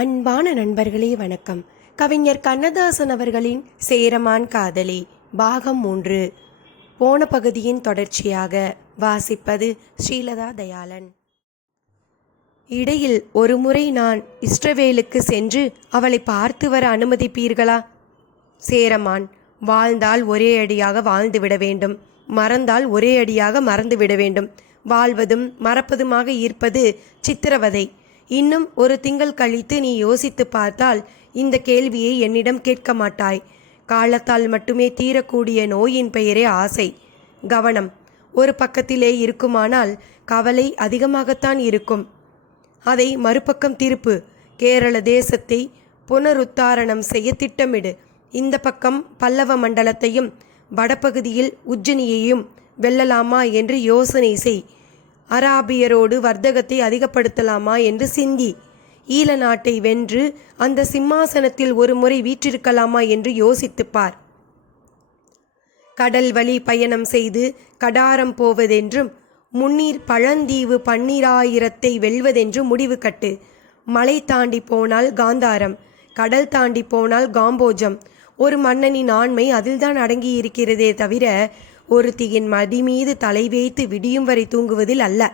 அன்பான நண்பர்களே வணக்கம். கவிஞர் கண்ணதாசன் அவர்களின் சேரமான் காதலி பாகம் மூன்று. போன பகுதியின் தொடர்ச்சியாக வாசிப்பது ஸ்ரீலதா தயாளன். இடையில் ஒருமுறை நான் இஸ்ரவேலுக்கு சென்று அவளை பார்த்து வர அனுமதிப்பீர்களா? சேரமான் வாழ்ந்தால் ஒரே அடியாக வாழ்ந்து விட வேண்டும். மறந்தால் ஒரே அடியாக மறந்து விட வேண்டும். வாழ்வதும் மறப்பதுமாக இருப்பது சித்திரவதை. இன்னும் ஒரு திங்கள் கழித்து நீ யோசித்து பார்த்தால் இந்த கேள்வியை என்னிடம் கேட்க மாட்டாய். காலத்தால் மட்டுமே தீரக்கூடிய நோயின் பெயரே ஆசை. கவனம். ஒரு பக்கத்திலே இருக்குமானால் கவலை அதிகமாகத்தான் இருக்கும். அதை மறுபக்கம் திருப்பு. கேரள தேசத்தை புனருத்தாரணம் செய்ய திட்டமிடு. இந்த பக்கம் பல்லவ மண்டலத்தையும் வடபகுதியில் உஜ்ஜனியையும் வெல்லலாமா என்று யோசனை செய். அராபியரோடு வர்த்தகத்தை அதிகப்படுத்தலாமா என்று சிந்தி. ஈழ நாட்டை வென்று அந்த சிம்மாசனத்தில் ஒரு முறை வீற்றிருக்கலாமா என்று யோசித்துப்பார். கடல் வழி பயணம் செய்து கடாரம் போவதென்றும் முன்னீர் பழந்தீவு பன்னிராயிரத்தை வெல்வதென்றும் முடிவு கட்டு. மலை தாண்டி போனால் காந்தாரம் கடல் தாண்டி போனால் காம்போஜம். ஒரு மன்னனின் ஆண்மை அதில்தான் அடங்கி இருக்கிறதே தவிர ஒருத்தியின் மதி மீது தலை வைத்து விடியும் வரை தூங்குவதில் அல்ல.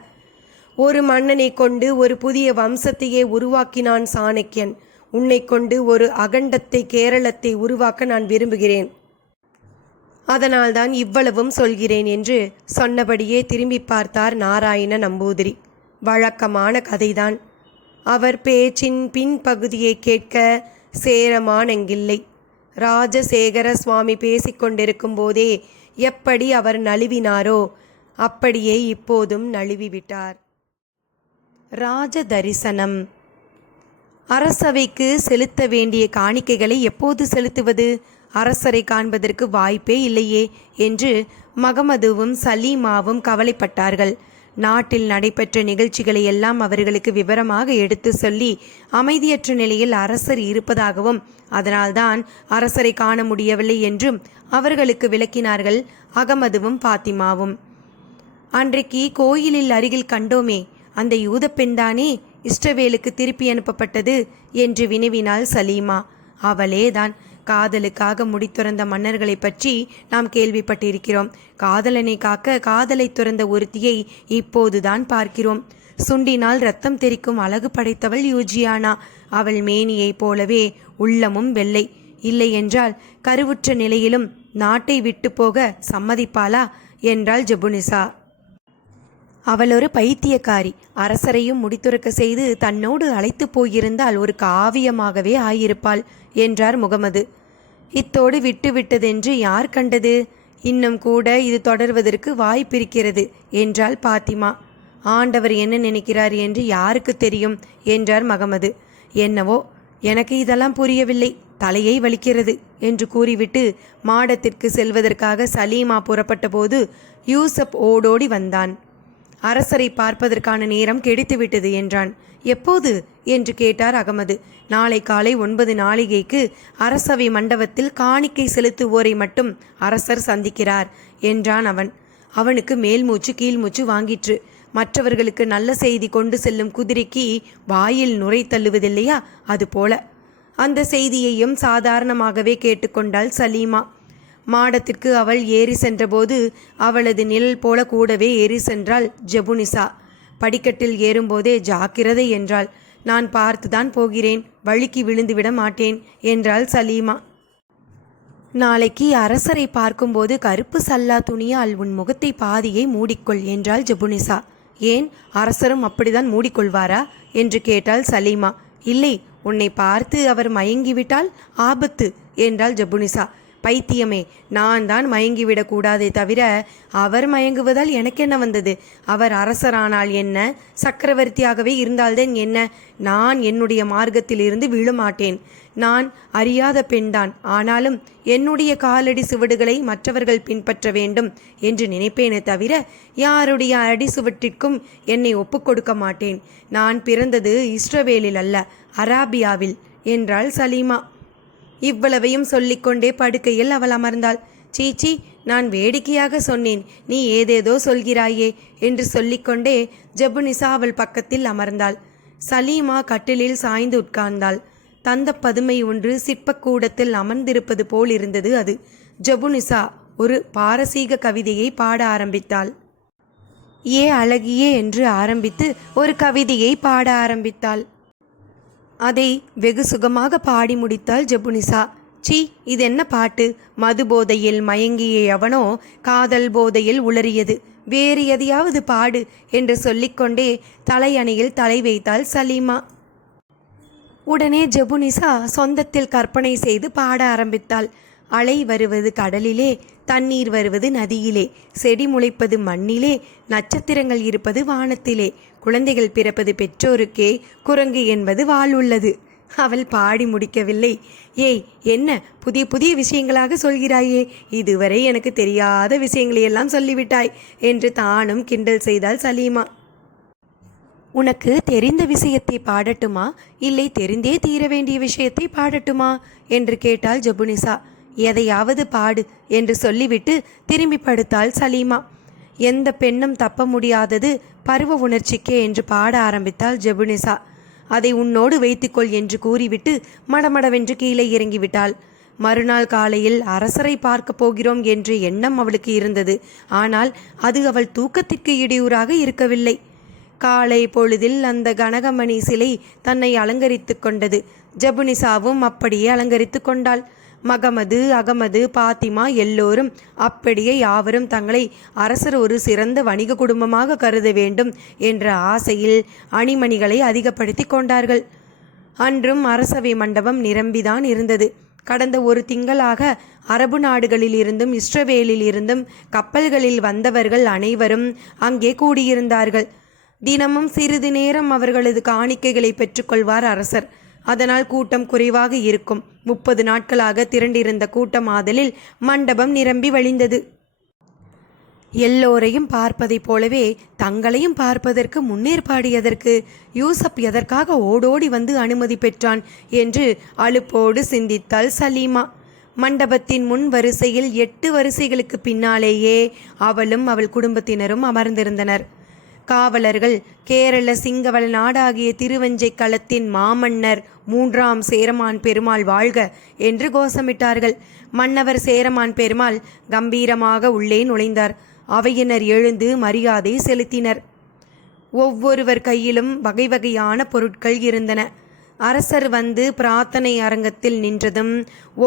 ஒரு மன்னனை கொண்டு ஒரு புதிய வம்சத்தையே உருவாக்கினான் சாணக்கியன். உன்னை கொண்டு ஒரு அகண்டத்தை கேரளத்தை உருவாக்க நான் விரும்புகிறேன். அதனால்தான் இவ்வளவும் சொல்கிறேன் என்று சொன்னபடியே திரும்பி பார்த்தார் நாராயண நம்பூதிரி. வழக்கமான கதைதான். அவர் பேச்சின் பின்பகுதியை கேட்க சேரமானங்கில்லை. ராஜசேகர சுவாமி பேசிக்கொண்டிருக்கும் போதே எப்படி அவர் நழுவினாரோ அப்படியே இப்போதும் நழுவிவிட்டார். ராஜ தரிசனம் அரசவைக்கு செலுத்த வேண்டிய காணிக்கைகளை எப்போது செலுத்துவது? அரசரை காண்பதற்கு வாய்ப்பே இல்லையே என்று மகமதுவும் சலீமாவும் கவலைப்பட்டார்கள். நாட்டில் நடைபெற்ற நிகழ்ச்சிகளை எல்லாம் அவர்களுக்கு விவரமாக எடுத்து சொல்லி அமைதியற்ற நிலையில் அரசர் இருப்பதாகவும் அதனால்தான் அரசரை காண முடியவில்லை என்றும் அவர்களுக்கு விளக்கினார்கள் அகமதுவும் பாத்திமாவும். அன்றைக்கு கோயிலில் அருகில் கண்டோமே அந்த யூத பெண்தானே இஷ்டவேலுக்கு திருப்பி அனுப்பப்பட்டது என்று வினவினாள் சலீமா. அவளேதான் காதலுக்காக முடித்துறந்த மன்னர்களை பற்றி நாம் கேள்விப்பட்டிருக்கிறோம். காதலனை காக்க காதலை துறந்த ஒருத்தியை இப்போதுதான் பார்க்கிறோம். சுண்டினால் ரத்தம் தெரிக்கும் அழகு படைத்தவள் யூஜியானா. அவள் மேனியைப் போலவே உள்ளமும் வெள்ளை. இல்லை என்றால் கருவுற்ற நிலையிலும் நாட்டை விட்டு போக சம்மதிப்பாளா? என்றாள் ஜெபுனிசா. அவள் ஒரு பைத்தியக்காரி. அரசரையும் முடித்துறக்க செய்து தன்னோடு அழைத்து போயிருந்தால் ஒரு காவியமாகவே ஆயிருப்பாள் என்றார் முகமது. இத்தோடு விட்டுவிட்டதென்று யார் கண்டது? இன்னும் கூட இது தொடர்வதற்கு வாய்ப்பிருக்கிறது என்றாள் பாத்திமா. ஆண்டவர் என்ன நினைக்கிறார் என்று யாருக்கு தெரியும் என்றார் மகமது. என்னவோ எனக்கு இதெல்லாம் புரியவில்லை தலையை வலிக்கிறது என்று கூறிவிட்டு மாடத்திற்கு செல்வதற்காக சலீமா புறப்பட்டபோது யூசப் ஓடோடி வந்தான். அரசரை பார்ப்பதற்கான நேரம் கிடைத்துவிட்டது என்றான். எப்போது என்று கேட்டார் அகமது. நாளை காலை ஒன்பது நாளிகைக்கு அரசவை மண்டபத்தில் காணிக்கை செலுத்துவோரை மட்டும் அரசர் சந்திக்கிறார் என்றான் அவன். அவனுக்கு மேல் மூச்சு கீழ் மூச்சு வாங்கிற்று. மற்றவர்களுக்கு நல்ல செய்தி கொண்டு செல்லும் குதிரைக்கு வாயில் நுரை தள்ளுவதில்லையா? அதுபோல. அந்த செய்தியையும் சாதாரணமாகவே கேட்டுக்கொண்டாள் சலீமா. மாடத்திற்கு அவள் ஏறி சென்றபோது அவளது நிழல் போல கூடவே ஏறி சென்றாள் ஜெபுனிசா. படிக்கட்டில் ஏறும்போதே ஜாக்கிரதை என்றாள். நான் பார்த்துதான் போகிறேன். வழுக்கி விழுந்துவிட மாட்டேன் என்றாள் சலீமா. நாளைக்கு அரசரை பார்க்கும்போது கருப்பு சல்லா துணியால் உன் முகத்தை பாதியை மூடிக்கொள் என்றாள் ஜெபுனிசா. ஏன்? அரசரும் அப்படிதான் மூடிக்கொள்வாரா? என்று கேட்டாள் சலீமா. இல்லை உன்னை பார்த்து அவர் மயங்கிவிட்டால் ஆபத்து என்றாள் ஜபுனிசா. பைத்தியமே நான் தான் மயங்கிவிடக்கூடாதே தவிர அவர் மயங்குவதால் எனக்கென்ன வந்தது? அவர் அரசரானால் என்ன? சக்கரவர்த்தியாகவே இருந்தால்தான் என்ன? நான் என்னுடைய மார்க்கத்திலிருந்து விழமாட்டேன். நான் அறியாத பெண்தான். ஆனாலும் என்னுடைய காலடி சுவடுகளை மற்றவர்கள் பின்பற்ற வேண்டும் என்று நினைப்பேனே தவிர யாருடைய அடி சுவட்டிற்கும் என்னை ஒப்புக்கொடுக்க மாட்டேன். நான் பிறந்தது இஸ்ரவேலில் அல்ல அராபியாவில். என்றாள் சலீமா. இவ்வளவையும் சொல்லிக்கொண்டே படுக்கையில் அவள் அமர்ந்தாள். சீச்சி நான் வேடிக்கையாக சொன்னேன். நீ ஏதேதோ சொல்கிறாயே என்று சொல்லிக்கொண்டே ஜபுனிசா அவள் பக்கத்தில் அமர்ந்தாள். சலீமா கட்டிலில் சாய்ந்து உட்கார்ந்தாள். தந்த பதுமை ஒன்று சிற்பக்கூடத்தில் அமர்ந்திருப்பது போல் இருந்தது அது. ஜபுனிசா ஒரு பாரசீக கவிதையை பாட ஆரம்பித்தாள். ஏ அழகியே என்று ஆரம்பித்து ஒரு கவிதையை பாட ஆரம்பித்தாள். அதை வெகு சுகமாக பாடி முடித்தாள் ஜபுனிசா. சீ இது என்ன பாட்டு? மது போதையில் மயங்கிய எவனோ காதல் போதையில் உளறியது. வேறு எதையாவது பாடு என்று சொல்லிக்கொண்டே தலையணையில் தலை வைத்தாள் சலீமா. உடனே ஜபுனிசா சொந்தத்தில் கற்பனை செய்து பாட ஆரம்பித்தாள். அலை வருவது கடலிலே தண்ணீர் வருவது நதியிலே செடி முளைப்பது மண்ணிலே நட்சத்திரங்கள் இருப்பது வானத்திலே குழந்தைகள் பிறப்பது பெற்றோருக்கே குரங்கு என்பது வாழ்வுள்ளது அவள் பாடி முடிக்கவில்லை. ஏய் என்ன புதிய புதிய விஷயங்களாக சொல்கிறாயே? இதுவரை எனக்கு தெரியாத விஷயங்களை எல்லாம் சொல்லிவிட்டாய் என்று தானும் கிண்டல் செய்தாள் சலீமா. உனக்கு தெரிந்த விஷயத்தை பாடட்டுமா? இல்லை தெரிந்தே தீர வேண்டிய விஷயத்தை பாடட்டுமா? என்று கேட்டாள் ஜபுனிசா. எதையாவது பாடு என்று சொல்லிவிட்டு திரும்பி படுத்தாள் சலீமா. எந்த பெண்ணும் தப்ப முடியாதது பருவ உணர்ச்சிக்கே என்று பாட ஆரம்பித்தாள் ஜெபுனிசா. அதை உன்னோடு வைத்துக்கொள் என்று கூறிவிட்டு மடமடவென்று கீழே இறங்கிவிட்டாள். மறுநாள் காலையில் அரசரை பார்க்க போகிறோம் என்ற எண்ணம் அவளுக்கு இருந்தது. ஆனால் அது அவள் தூக்கத்திற்கு இடையூறாக இருக்கவில்லை. காலை பொழுதில் அந்த கனகமணி சிலை தன்னை அலங்கரித்து கொண்டது. ஜபுனிசாவும் அப்படியே அலங்கரித்து கொண்டாள். மகமது அகமது பாத்திமா எல்லோரும் அப்படியே யாவரும் தங்களை அரசர் ஒரு சிறந்த வணிக குடும்பமாக கருத வேண்டும் என்ற ஆசையில் அணிமணிகளை அதிகப்படுத்தி கொண்டார்கள். அன்றும் அரசவை மண்டபம் நிரம்பிதான் இருந்தது. கடந்த ஒரு திங்களாக அரபு நாடுகளில் இருந்தும் இஸ்ரவேலில் இருந்தும் கப்பல்களில் வந்தவர்கள் அனைவரும் அங்கே கூடியிருந்தார்கள். தினமும் சிறிது நேரம் அவர்களது காணிக்கைகளை பெற்றுக்கொள்வார் அரசர். அதனால் கூட்டம் குறைவாக இருக்கும். முப்பது நாட்களாக திரண்டிருந்த கூட்டம் ஆதலில் மண்டபம் நிரம்பி வழிந்தது. எல்லோரையும் பார்ப்பதைப் போலவே தங்களையும் பார்ப்பதற்கு முன்னேற்பாடு எதற்கு யூசப் எதற்காக ஓடோடி வந்து அனுமதி பெற்றான் என்று அலுப்போடு சிந்தித்தாள் சலீமா. மண்டபத்தின் முன் வரிசையில் எட்டு வரிசைகளுக்கு பின்னாலேயே அவளும் அவள் குடும்பத்தினரும் அமர்ந்திருந்தனர். காவலர்கள் கேரள சிங்கவள நாடாகிய திருவஞ்சை களத்தின் மாமன்னர் மூன்றாம் சேரமான் பெருமாள் வாழ்க என்று கோஷமிட்டார்கள். மன்னவர் சேரமான் பெருமாள் கம்பீரமாக உள்ளே நுழைந்தார். அவையினர் எழுந்து மரியாதை செலுத்தினர். ஒவ்வொருவர் கையிலும் வகை வகையான பொருட்கள் இருந்தன. அரசர் வந்து பிரார்த்தனை அரங்கத்தில் நின்றதும்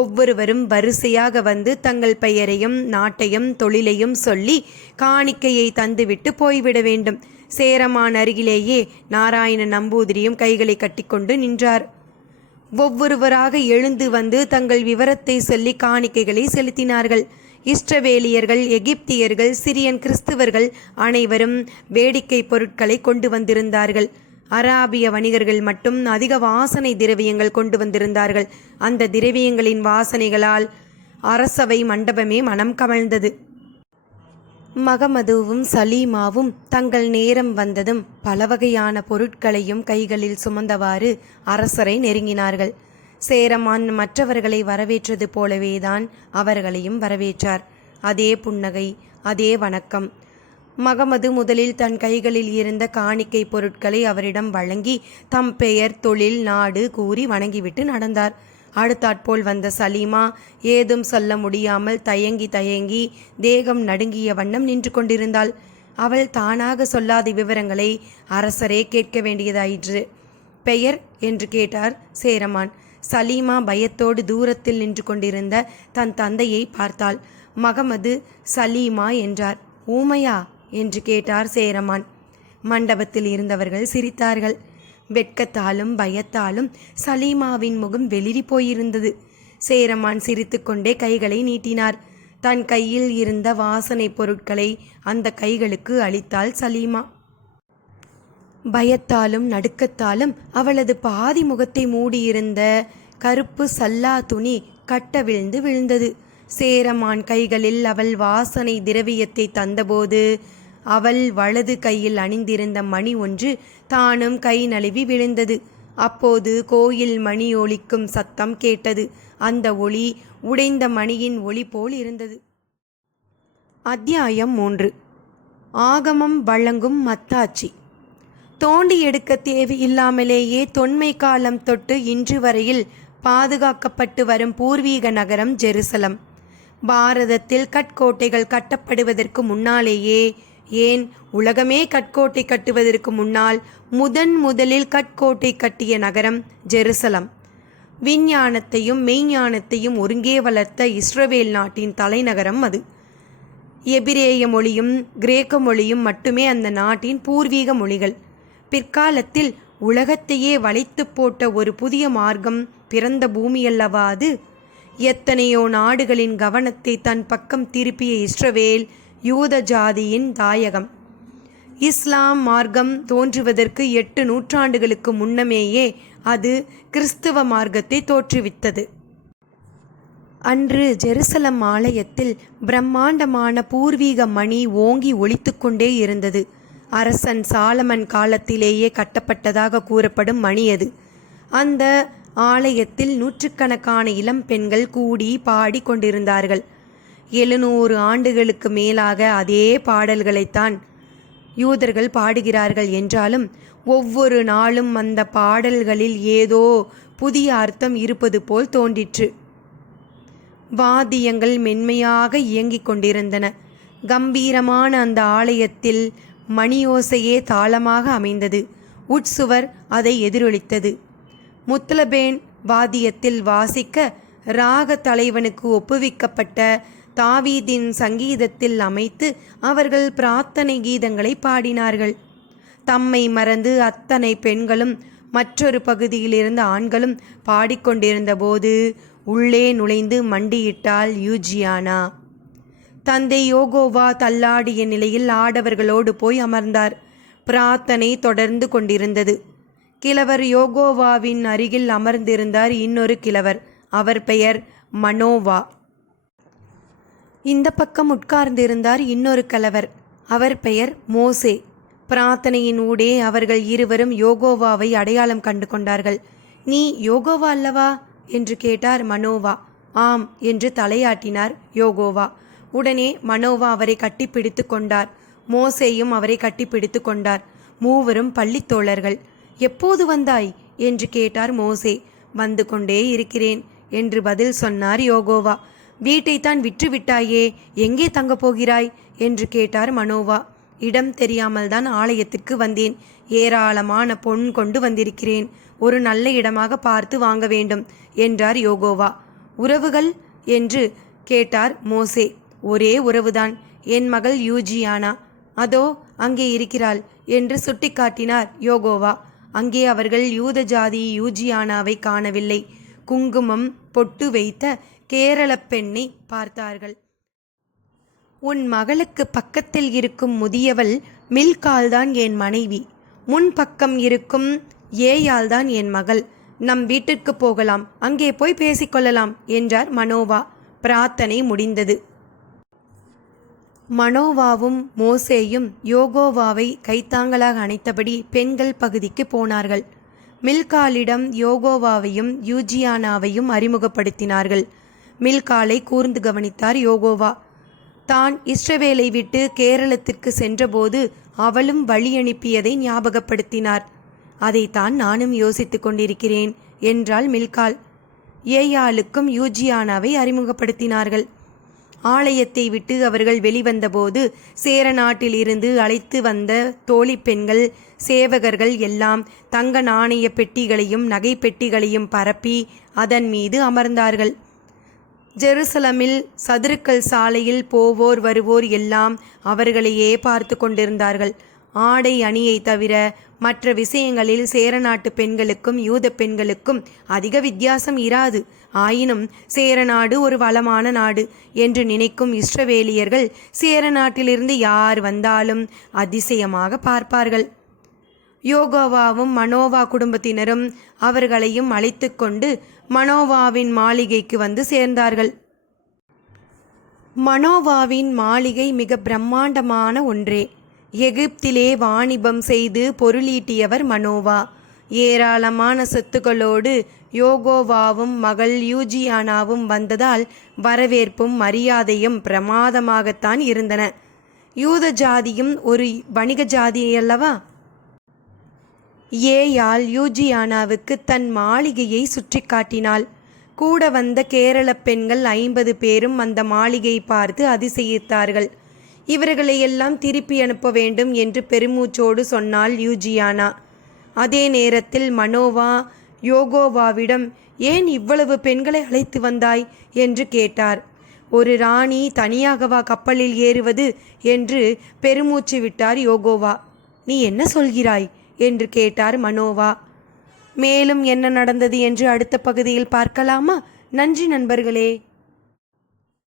ஒவ்வொருவரும் வரிசையாக வந்து தங்கள் பெயரையும் நாட்டையும் தொழிலையும் சொல்லி காணிக்கையை தந்துவிட்டு போய்விட வேண்டும். சேரமான் அருகிலேயே நாராயண நம்பூதிரியும் கைகளை கட்டிக்கொண்டு நின்றார். ஒவ்வொருவராக எழுந்து வந்து தங்கள் விவரத்தை சொல்லி காணிக்கைகளை செலுத்தினார்கள். இஷ்டவேலியர்கள் எகிப்தியர்கள் சிரியன் கிறிஸ்துவர்கள் அனைவரும் வேடிக்கை பொருட்களை கொண்டு வந்திருந்தார்கள். அராபிய வணிகர்கள் மட்டும் அதிக வாசனை திரவியங்கள் கொண்டு வந்திருந்தார்கள். அந்த திரவியங்களின் வாசனைகளால் அரசவை மண்டபமே மனம் கமழ்ந்தது. மகமதுவும் சலீமாவும் தங்கள் நேரம் வந்ததும் பல வகையான பொருட்களையும் கைகளில் சுமந்தவாறு அரசரை நெருங்கினார்கள். சேரமான் மற்றவர்களை வரவேற்றது போலவேதான் அவர்களையும் வரவேற்றார். அதே புன்னகை அதே வணக்கம். மகமது முதலில் தன் கைகளில் இருந்த காணிக்கை பொருட்களை அவரிடம் வழங்கி தம் பெயர் தொழில் நாடு கூறி வணங்கிவிட்டு நடந்தார். அடுத்தாற்போல் வந்த சலீமா ஏதும் சொல்ல முடியாமல் தயங்கி தயங்கி தேகம் நடுங்கிய வண்ணம் நின்று கொண்டிருந்தாள். அவள் தானாக சொல்லாத விவரங்களை அரசரே கேட்க வேண்டியதாயிற்று. பெயர்? என்று கேட்டார் சேரமான். சலீமா பயத்தோடு தூரத்தில் நின்று கொண்டிருந்த தன் தந்தையை பார்த்தாள். மகமது சலீமா என்றார். ஊமையா? என்று கேட்டார் சேரமான். மண்டபத்தில் இருந்தவர்கள் சிரித்தார்கள். வெட்கத்தாலும் பயத்தாலும் சலீமாவின் முகம் வெளிரி போயிருந்தது. சேரமான் சிரித்துக்கொண்டே கைகளை நீட்டினார். தன் கையில் இருந்த வாசனை பொருட்களை அந்த கைகளுக்கு அளித்தாள் சலீமா. பயத்தாலும் நடுக்கத்தாலும் அவளது பாதி முகத்தை மூடியிருந்த கருப்பு சல்லா துணி கட்ட விழுந்து விழுந்தது. சேரமான் கைகளில் அவள் வாசனை திரவியத்தை தந்தபோது அவள் வலது கையில் அணிந்திருந்த மணி ஒன்று தானும் கை நழுவி விழுந்தது. அப்போது கோயில் மணி ஒலிக்கும் சத்தம் கேட்டது. அந்த ஒளி உடைந்த மணியின் ஒளி போல் இருந்தது. அத்தியாயம் மூன்று. ஆகமம் வழங்கும் மத்தாச்சி. தோண்டி எடுக்க தேவையில்லாமலேயே தொன்மை காலம் தொட்டு இன்று வரையில் பாதுகாக்கப்பட்டு வரும் பூர்வீக நகரம் ஜெருசலம். பாரதத்தில் கட்கோட்டைகள் கட்டப்படுவதற்கு முன்னாலேயே ஏன் உலகமே கட்கோட்டை கட்டுவதற்கு முன்னால் முதன் முதலில் கட்கோட்டை கட்டிய நகரம் ஜெருசலம். விஞ்ஞானத்தையும் மெய்ஞானத்தையும் ஒருங்கே வளர்த்த இஸ்ரவேல் நாட்டின் தலைநகரம் அது. எபிரேய மொழியும் கிரேக்க மொழியும் மட்டுமே அந்த நாட்டின் பூர்வீக மொழிகள். பிற்காலத்தில் உலகத்தையே வளைத்து போட்ட ஒரு புதிய மார்க்கம் பிறந்த பூமியல்லவா அது? எத்தனையோ நாடுகளின் கவனத்தை தன் பக்கம் திருப்பிய இஸ்ரவேல் யூத ஜாதியின் தாயகம். இஸ்லாம் மார்க்கம் தோன்றுவதற்கு எட்டு நூற்றாண்டுகளுக்கு முன்னமேயே அது கிறிஸ்துவ மார்க்கத்தை தோற்றுவித்தது. அன்று ஜெருசலம் ஆலயத்தில் பிரம்மாண்டமான பூர்வீக மணி ஓங்கி ஒழித்துக்கொண்டே இருந்தது. அரசன் சாலமன் காலத்திலேயே கட்டப்பட்டதாக கூறப்படும் மணி அது. அந்த ஆலயத்தில் நூற்றுக்கணக்கான இளம் பெண்கள் கூடி பாடி கொண்டிருந்தார்கள். எழுநூறு ஆண்டுகளுக்கு மேலாக அதே பாடல்களைத்தான் யூதர்கள் பாடுகிறார்கள் என்றாலும் ஒவ்வொரு நாளும் அந்த பாடல்களில் ஏதோ புதிய அர்த்தம் இருப்பது போல் தோன்றிற்று. வாத்தியங்கள் மென்மையாக இயங்கிக் கொண்டிருந்தன. கம்பீரமான அந்த ஆலயத்தில் மணியோசையே தாளமாக அமைந்தது. உட்சுவர் அதை எதிரொலித்தது. முத்தலபேன் வாத்தியத்தில் வாசிக்க ராக தலைவனுக்கு ஒப்புவிக்கப்பட்ட தாவீதின் சங்கீதத்தில் அமைத்து அவர்கள் பிரார்த்தனை கீதங்களை பாடினார்கள். தம்மை மறந்து அத்தனை பெண்களும் மற்றொரு பகுதியில் இருந்த ஆண்களும் பாடிக்கொண்டிருந்த போது உள்ளே நுழைந்து மண்டியிட்டாள் யூஜியானா. தந்தை யோகோவா தள்ளாடிய நிலையில் ஆடவர்களோடு போய் அமர்ந்தார். பிரார்த்தனை தொடர்ந்து கொண்டிருந்தது. கிழவர் யோகோவாவின் அருகில் அமர்ந்திருந்தார் இன்னொரு கிழவர். அவர் பெயர் மனோவா. இந்த பக்கம் உட்கார்ந்திருந்தார் இன்னொரு கலவர். அவர் பெயர் மோசே. பிரார்த்தனையின் ஊடே அவர்கள் இருவரும் யோகோவாவை அடையாளம் கண்டு கொண்டார்கள். நீ யோகோவா அல்லவா என்று கேட்டார் மனோவா. ஆம் என்று தலையாட்டினார் யோகோவா. உடனே மனோவா அவரை கட்டிப்பிடித்து கொண்டார். மோசேயும் அவரை கட்டிப்பிடித்து கொண்டார். மூவரும் பள்ளித்தோழர்கள் எப்போது வந்தாய் என்று கேட்டார் மோசே. வந்து கொண்டே இருக்கிறேன் என்று பதில் சொன்னார் யோகோவா. வீட்டைத்தான் விற்று விட்டாயே எங்கே தங்கப் போகிறாய்? என்று கேட்டார் மனோவா. இடம் தெரியாமல் தான் ஆலயத்திற்கு வந்தேன். ஏராளமான பொன் கொண்டு வந்திருக்கிறேன். ஒரு நல்ல இடமாக பார்த்து வாங்க வேண்டும் என்றார் யோகோவா. உறவுகள்? என்று கேட்டார் மோசே. ஒரே உறவுதான். என் மகள் யூஜியானா. அதோ அங்கே இருக்கிறாள் என்று சுட்டிக்காட்டினார் யோகோவா. அங்கே அவர்கள் யூத ஜாதி யூஜியானாவை காணவில்லை. குங்குமம் பொட்டு வைத்த கேரளப் பெண்ணை பார்த்தார்கள். உன் மகளுக்கு பக்கத்தில் இருக்கும் முதியவள் மில்கால்தான் என் மனைவி. முன் பக்கம் இருக்கும் ஏயால்தான் என் மகள். நம் வீட்டிற்கு போகலாம். அங்கே போய் பேசிக்கொள்ளலாம் என்றார் மனோவா. பிரார்த்தனை முடிந்தது. மனோவாவும் மோசேயும் யோகோவாவை கைத்தாங்களாக அணைத்தபடி பெண்கள் பகுதிக்கு போனார்கள். மில்காலிடம் யோகோவாவையும் யூஜியானாவையும் அறிமுகப்படுத்தினார்கள். மில்காலை கூர்ந்து கவனித்தார் யோகோவா. தான் இஸ்ரவேலை விட்டு கேரளத்திற்கு சென்றபோது அவளும் வழி அனுப்பியதை ஞாபகப்படுத்தினார். அதைத்தான் நானும் யோசித்துக் கொண்டிருக்கிறேன் என்றாள் மில்கால். ஏயாளுக்கும் யூஜியானாவை அறிமுகப்படுத்தினார்கள். ஆலயத்தை விட்டு அவர்கள் வெளிவந்தபோது சேர நாட்டிலிருந்து அழைத்து வந்த தோழி பெண்கள் சேவகர்கள் எல்லாம் தங்க நாணய பெட்டிகளையும் நகை பெட்டிகளையும் பரப்பி அதன் மீது அமர்ந்தார்கள். ஜெருசலமில் சதுருக்கல் சாலையில் போவோர் வருவோர் எல்லாம் அவர்களையே பார்த்து கொண்டிருந்தார்கள். ஆடை அணியை தவிர மற்ற விஷயங்களில் சேரநாட்டு பெண்களுக்கும் யூத பெண்களுக்கும் அதிக வித்தியாசம் இராது. ஆயினும் சேரநாடு ஒரு வளமான நாடு என்று நினைக்கும் இஸ்ரவேலியர்கள் சேரநாட்டிலிருந்து யார் வந்தாலும் அதிசயமாக பார்ப்பார்கள். யோகோவாவும் மனோவா குடும்பத்தினரும் அவர்களையும் அழைத்து கொண்டு மனோவாவின் மாளிகைக்கு வந்து சேர்ந்தார்கள். மனோவாவின் மாளிகை மிக பிரம்மாண்டமான ஒன்றே. எகிப்திலே வாணிபம் செய்து பொருளீட்டியவர் மனோவா. ஏராளமான சொத்துக்களோடு யோகோவாவும் மகள் யூஜியானாவும் வந்ததால் வரவேற்பும் மரியாதையும் பிரமாதமாகத்தான் இருந்தன. யூத ஜாதியும் ஒரு வணிக ஜாதி அல்லவா? ஏயால் யூஜியானாவுக்கு தன் மாளிகையை சுற்றி காட்டினாள். கூட வந்த கேரள பெண்கள் ஐம்பது பேரும் அந்த மாளிகை பார்த்து அதிசயித்தார்கள். இவர்களை எல்லாம் திருப்பி அனுப்ப வேண்டும் என்று பெருமூச்சோடு சொன்னாள் யூஜியானா. அதே நேரத்தில் மனோவா யோகோவாவிடம் ஏன் இவ்வளவு பெண்களை அழைத்து வந்தாய்? என்று கேட்டார். ஒரு ராணி தனியாகவா கப்பலில் ஏறுவது? என்று பெருமூச்சு விட்டார் யோகோவா. நீ என்ன சொல்கிறாய்? என்று கேட்டார் மனோவா. மேலும் என்ன நடந்தது என்று அடுத்த பகுதியில் பார்க்கலாமா? நன்றி நண்பர்களே.